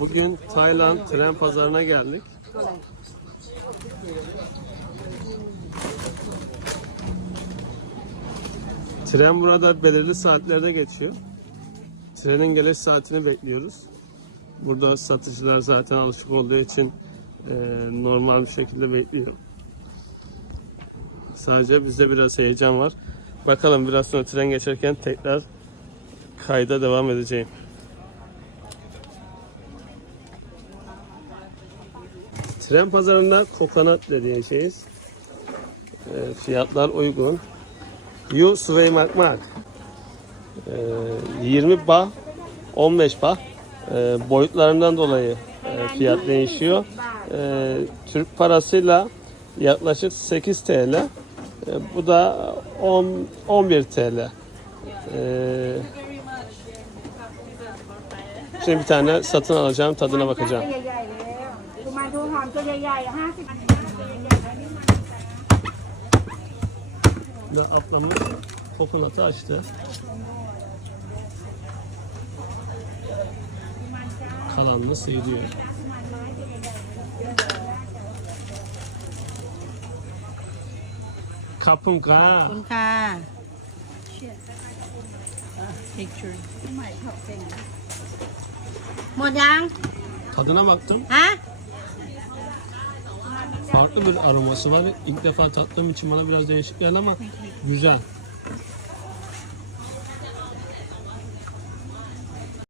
Bugün Tayland tren pazarına geldik. Tren burada belirli saatlerde geçiyor. Trenin geliş saatini bekliyoruz. Burada satıcılar zaten alışık olduğu için e, normal bir şekilde bekliyor. Sadece bizde biraz heyecan var. Bakalım biraz sonra tren geçerken tekrar kayda devam edeceğim. Tren pazarında kokonat dediği şeyiz. E, fiyatlar uygun. Yu Sway Makmak. E, 20 bah, 15 bah. E, boyutlarından dolayı e, fiyat değişiyor. E, Türk parasıyla yaklaşık 8 TL. E, bu da 10 11 TL. E, şimdi bir tane satın alacağım, tadına bakacağım. ใหญ่ๆห้าสิบ Ve ablamız kokonatı açtı. Kalanını sıyırıyor. Kapunga. คุณค่ะ picture หมดยัง Tadına baktım. ฮะ Farklı bir aroması var. İlk defa tattığım için bana biraz değişik geldi ama güzel.